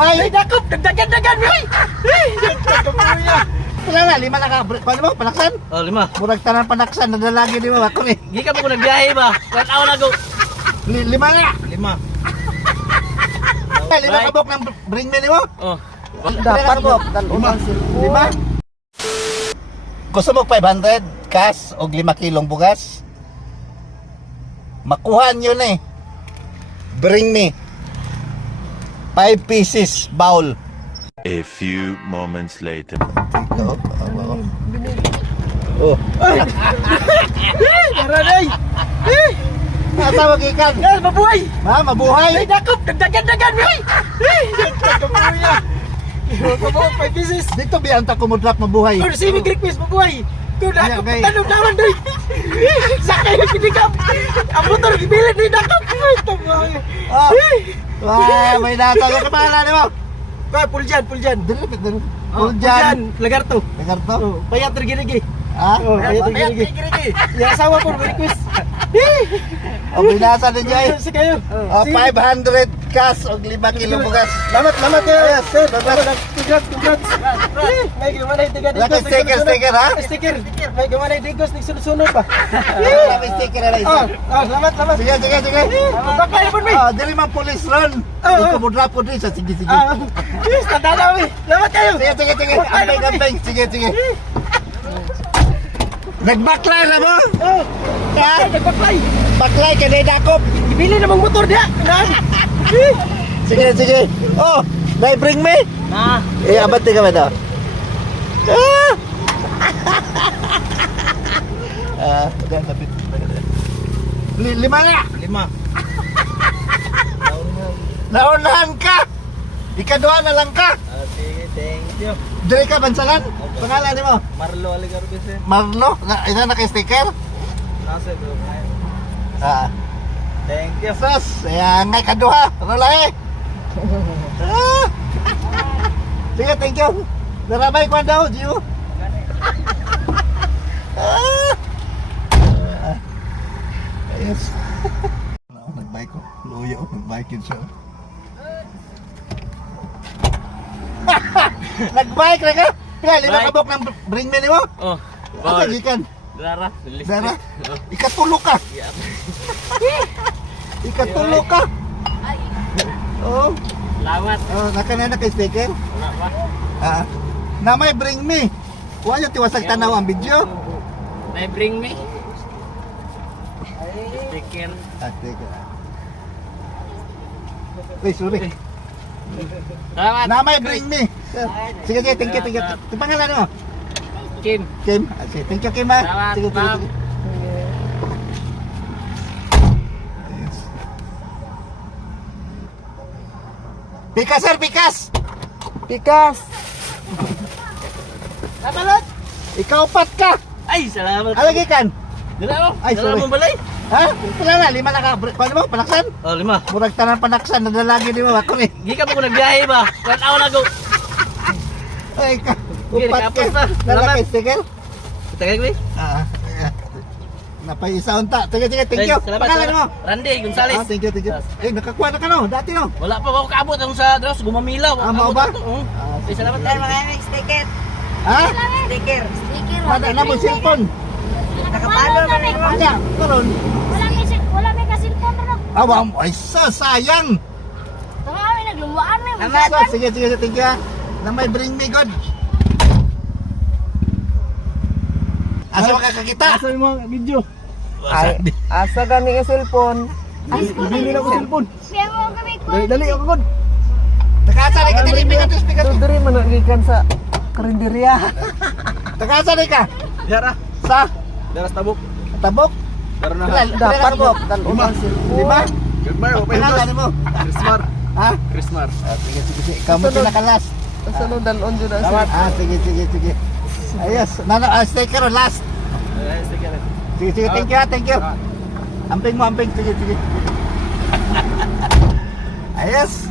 Ay, dakop, dagdagan-dagan mo. Wala na, 5 na ka. Paano mo, panaksan? Oh, 5. Murag tanan panaksan, nadalagi di mo ako ni. Di ka mo ko nagbiyahe ba? 1 hour ago. 5 na. 5. 5 ka bok ng bring me ni mo? Oh. Dapat bok, dalawang cellphone. 5. Gusto mo 500 cash o 5 kilong bugas? Makuha nyo na eh. Bring me 5 pieces bowl. A few moments later. Oh. Aray! Asa magikan? Yes, mabuhay! Ma, mabuhay. Ay, dakop, dagdagan-dagan mo. Kamu 5 pieces. Dito biyan ta kumudrap mabuhay. Or sini request mabuhay. Tuh Iya, dakop kay- tanong naman doy. Sakay yung kinikap. Ang motor gibilit ni dakop. Oh. Wah, may data ka pangalan mo. Ba, puljan. Dili. Puljan, lagarto. Dengar to? Oh, payat tergirigi. Ha? Oh, payat tergirigi. Ya asawa pun request. O binasa din jay. Si kayo. O 500 cash o 5 kilo bugas. Lamat ya. Yes, sir. Dapat Congrats. May gimana yung tiga Laki sticker ha? Stiker. May gimana yung digos nagsunod-sunod pa. Wala may sticker na isa. Lamat. Sige. Bakay pun mi. Ah, dili man police run. Oh. Ikaw mo drop ko din sa sige. Tandala mi. Lamat kayo. Sige. Amping. Sige. Nagbaklay na mo? Oh. Ha? Nagbaklay. Baklay ka na dakop. Ibili namang motor dia. Sige. Oh, dai bring me. Nah. Abante ka ba daw? Udah tapi. 5 na. 5. Naunahan ka. Ikaduha na lang ka. Sige, thank you. Dili ka bansalan? Pangalan ni mo? Marlo Aligarvez eh. Marlo? Ina naka-sticker? Nasa bro. Thank you. Sus, ayan nga kaduha. Rolay. Sige, thank you. Narabay ko daw, Gio. Ayos. Nagbike ko. Luyo, nagbike yun siya. Nagbike na ka? Pila, 5 kabok ng bring me ni mo? Oh. Asa gikan? Dara. Dara? Ikatulo ka. Ikatulo ka. Oh. Selamat. Oh, nakana kay sticker. Wala pa. Ah. Na may bring me. Wa yo tiwasag tanaw ang video. May bring me. Sticker. Ah, sticker. Wait, sorry. Selamat. Na may bring me. Sige, thank you. Ang pangalan mo? Kim. Kim. Sige, thank you Kim. Ha? Salamat, Sige. ma'am. Ayos. Pikas, sir, pikas. Nabalot. Ikaw pat ka. Ay, salamat. Alagi kan. Dala mo. Ay, Dala sorry. mo balay. Ha? Wala na, 5 na ka. Paano mo, panaksan? Oh, 5. Murag tanan panaksan, nadalagi di mo ako ni. Di ka mo ko nagbiyahe ba? 1 hour ago. Ay ka. Sige, Upat kapos ka. na. Nalaki Salamat. sticker. Tagay ko eh. Napay isa unta. Sige, thank you. Salamat. Pangalan mo? Randy Gonzales. Thank you. Nakakuha na ka no, dati no. Wala pa ako kaabot ang sa Dros, gumamilaw. Mao ba? Okay, salamat tayo mga sticker. Ha? Sticker. Wala na mo cellphone. Nakapalo na rin mo. Kaya, karon. Wala may kasilpon ro. Awam, ay sayang. Tama kami naglumuan may Sige, thank you. Na may bring me God. Asa makakakita? Asa mo video? Asa gani nga cellphone? Bili na ko cellphone. Siya mo kami ko. Dali ako god. Takasa ni ka dili ka speaker. Diri man nagikan sa karinderya. Takasa ni ka. Dara. Sa Dara tabok. tabok. Dara na. Dapat bok dalawang cellphone. 5. Goodbye. Pangalan mo? Krismar. Ha? Krismar. Sige. Ikaw mo pinakalas. Sunod dalon jud ang Salamat. Sige. Ayos. Sticker last. Sticker. Sige, thank you. Amping mo. Sige. Ayos.